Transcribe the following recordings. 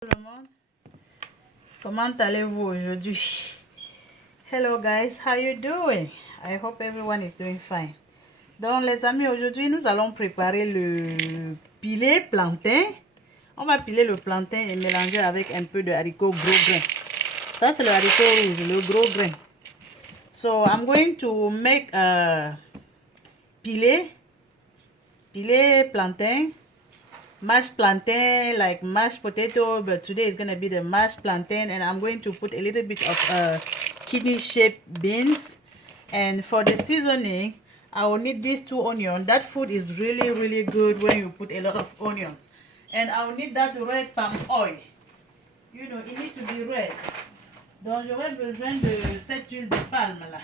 Tout le monde, comment allez-vous aujourd'hui? Hello guys, how you doing? I hope everyone is doing fine. Donc les amis, aujourd'hui nous allons préparer le pilé plantain. On va piler le plantain et mélanger avec un peu de haricots gros grains. Ça c'est le haricot rouge, le gros grain. So I'm going to make a pilé plantain. Mashed plantain, like mashed potato, but today is going to be the mashed plantain, and I'm going to put a little bit of kidney shaped beans. And for the seasoning, I will need these 2 onions. That food is really good when you put a lot of onions. And I will need that red palm oil. You know, it needs to be red. Donc j'aurai besoin de cette huile de palme là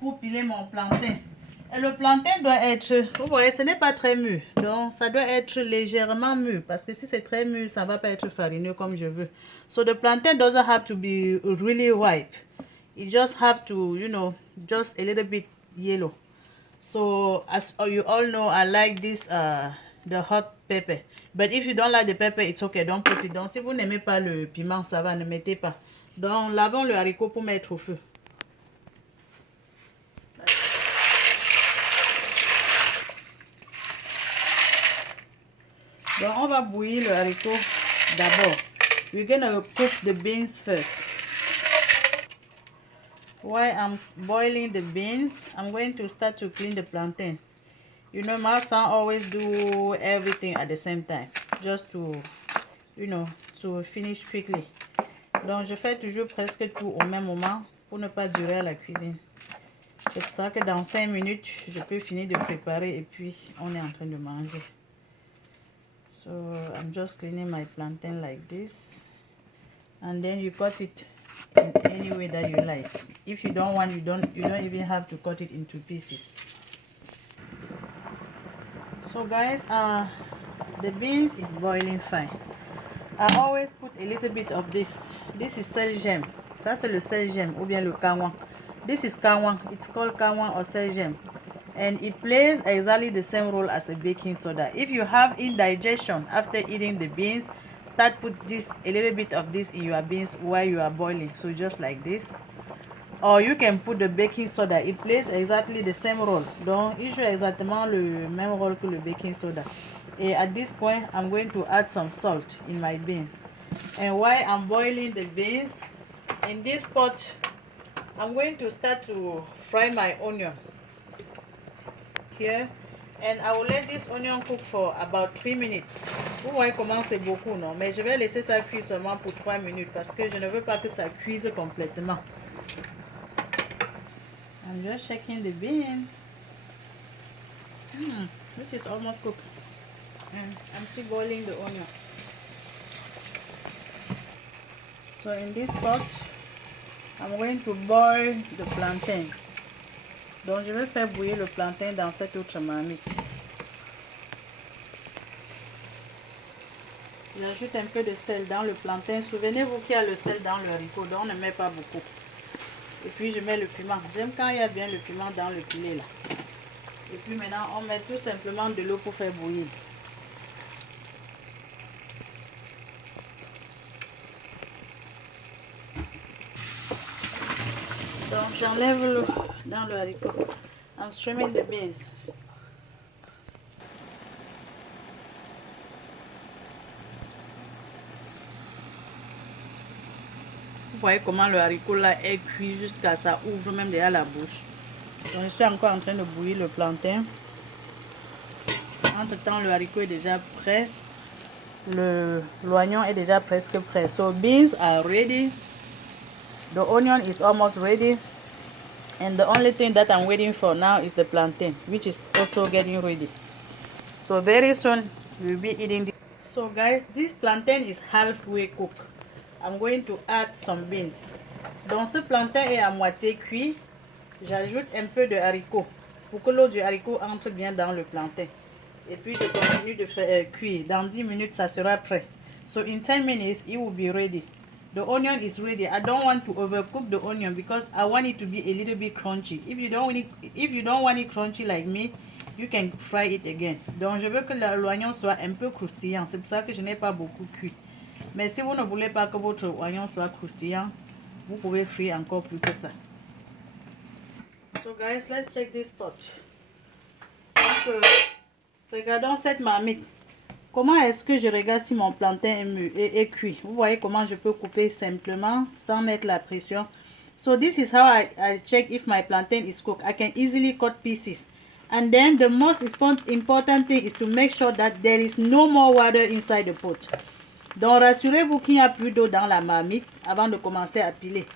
pour piler mon plantain. Et le plantain doit être, vous voyez, ce n'est pas très mûr. Donc, ça doit être légèrement mûr. Parce que si c'est très mûr, ça ne va pas être farineux comme je veux. So, the plantain doesn't have to be really ripe. It just have to, you know, just a little bit yellow. So, as you all know, I like this, the hot pepper. But if you don't like the pepper, it's okay. Don't put it. Donc, si vous n'aimez pas le piment, ça va, ne mettez pas. Donc, lavons le haricot pour mettre au feu. Donc, on va bouillir le haricot d'abord. We're gonna cook the beans first. While I'm boiling the beans, I'm going to start to clean the plantain. You know, my son always do everything at the same time, just to, you know, to finish quickly. Donc, je fais toujours presque tout au même moment pour ne pas durer à la cuisine. C'est pour ça que dans 5 minutes, je peux finir de préparer et puis on est en train de manger. So I'm just cleaning my plantain like this, and then you cut it in any way that you like. If you don't want, you don't even have to cut it into pieces. So guys, the beans is boiling fine. I always put a little bit of this. This is sel gem. Ça c'est le sel gem ou bien le kawang. This is kawang. It's called kawang or sel gem. And it plays exactly the same role as the baking soda. If you have indigestion after eating the beans, start put a little bit of this in your beans while you are boiling. So just like this. Or you can put the baking soda. It plays exactly the same role. Donc, il joue exactement le même rôle que le baking soda. And at this point, I'm going to add some salt in my beans. And while I'm boiling the beans, in this pot, I'm going to start to fry my onion here, and I will let this onion cook for about 3 minutes. Vous voyez comment c'est beaucoup, non? Mais je vais laisser ça cuire seulement pour 3 minutes parce que je ne veux pas que ça cuise complètement. I'm just checking the bean, which is almost cooked, and I'm still boiling the onion. So in this pot, I'm going to boil the plantain. Donc je vais faire bouillir le plantain dans cette autre marmite. J'ajoute un peu de sel dans le plantain. Souvenez-vous qu'il y a le sel dans le haricot, donc on ne met pas beaucoup. Et puis je mets le piment. J'aime quand il y a bien le piment dans le filet là. Et puis maintenant on met tout simplement de l'eau pour faire bouillir. Donc j'enlève l'eau dans le haricot. I'm streaming the beans. Vous voyez comment le haricot là est cuit jusqu'à ça ouvre même déjà la bouche. Donc je suis encore en train de bouillir le plantain. Entre temps le haricot est déjà prêt. L'oignon est déjà presque prêt. So beans are ready. The onion is almost ready. And the only thing that I'm waiting for now is the plantain, which is also getting ready. So very soon we'll be eating this. So guys, this plantain is halfway cooked. I'm going to add some beans. Donc ce plantain est à moitié cuit. J'ajoute un peu de haricot pour que l'eau du haricot entre bien dans le plantain. Et puis je continue de faire cuire. Dans 10 minutes, ça sera prêt. So in 10 minutes, it will be ready. The onion is ready. I don't want to overcook the onion because I want it to be a little bit crunchy. If you don't want it crunchy like me, you can fry it again. Donc je veux que l'oignon soit un peu croustillant. C'est pour ça que je n'ai pas beaucoup cuit. Mais si vous ne voulez pas que votre oignon soit croustillant, vous pouvez frire encore plus que ça. So guys, let's check this pot. Donc, regardons cette marmite. Comment est-ce que je regarde si mon plantain est cuit? Vous voyez comment je peux couper simplement sans mettre la pression. So this is how I check if my plantain is cooked. I can easily cut pieces. And then the most important thing is to make sure that there is no more water inside the pot. Donc rassurez-vous qu'il n'y a plus d'eau dans la marmite avant de commencer à piler.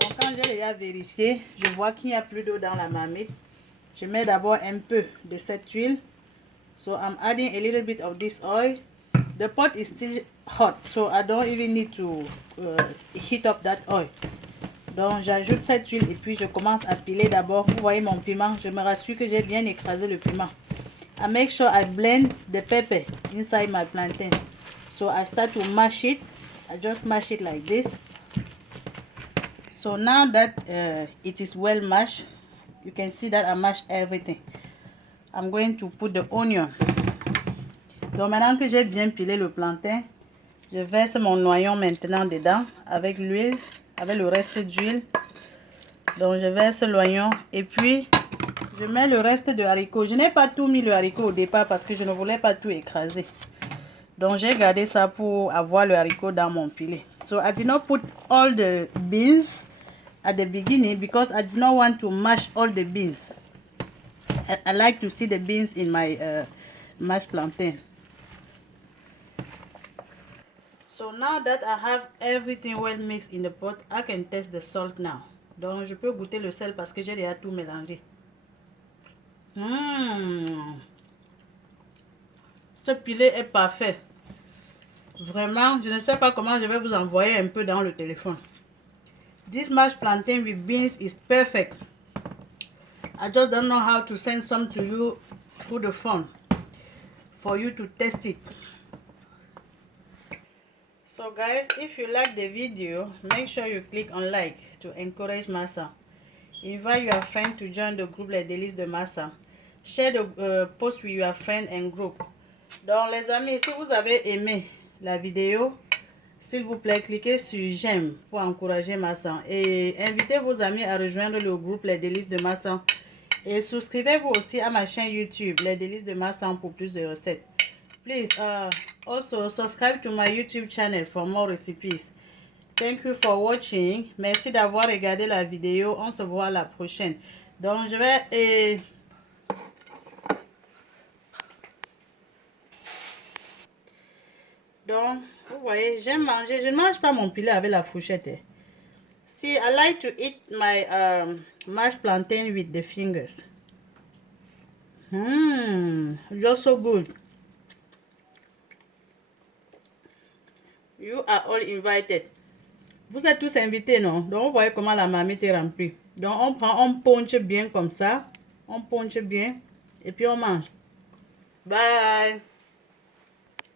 Donc quand j'ai déjà vérifié, je vois qu'il n'y a plus d'eau dans la marmite. Je mets d'abord un peu de cette huile. So I'm adding a little bit of this oil. The pot is still hot, so I don't even need to heat up that oil. Donc j'ajoute cette huile et puis je commence à piler d'abord. Vous voyez mon piment, je me rassure que j'ai bien écrasé le piment. I make sure I blend the pepper inside my plantain. So I start to mash it. I just mash it like this. So now that it is well mashed, you can see that I mashed everything. I'm going to put the onion. Donc maintenant que j'ai bien pilé le plantain, je verse mon oignon maintenant dedans avec l'huile, avec le reste d'huile. Donc je verse l'oignon et puis je mets le reste de haricots. Je n'ai pas tout mis le haricot au départ parce que je ne voulais pas tout écraser. Donc j'ai gardé ça pour avoir le haricot dans mon filet. So I did not put all the beans at the beginning because I did not want to mash all the beans. I like to see the beans in my mashed plantain. So now that I have everything well mixed in the pot, I can test the salt now. Donc je peux goûter le sel parce que j'ai déjà tout mélangé. Ce filet est parfait. Vraiment, je ne sais pas comment je vais vous envoyer un peu dans le téléphone. This mashed plantain with beans is perfect. I just don't know how to send some to you through the phone for you to test it. So guys, if you like the video, make sure you click on like to encourage Massa. Invite your friend to join the group Les Délices de Massa. Share the post with your friend and group. Donc les amis, si vous avez aimé la vidéo, s'il vous plaît, cliquez sur j'aime pour encourager Massa. Et invitez vos amis à rejoindre le groupe Les Délices de Massa. Et souscrivez-vous aussi à ma chaîne YouTube, Les Délices de Massa, pour plus de recettes. Please also subscribe to my YouTube channel for more recipes. Thank you for watching. Merci d'avoir regardé la vidéo. On se voit la prochaine. Donc je vais... Donc, vous voyez, j'aime manger. Je ne mange pas mon filet avec la fourchette. See, I like to eat my mashed plantain with the fingers. Just so good. You are all invited. Vous êtes tous invités, non? Donc, vous voyez comment la marmite est remplie. Donc, on prend, on ponche bien comme ça. On ponche bien. Et puis, on mange. Bye!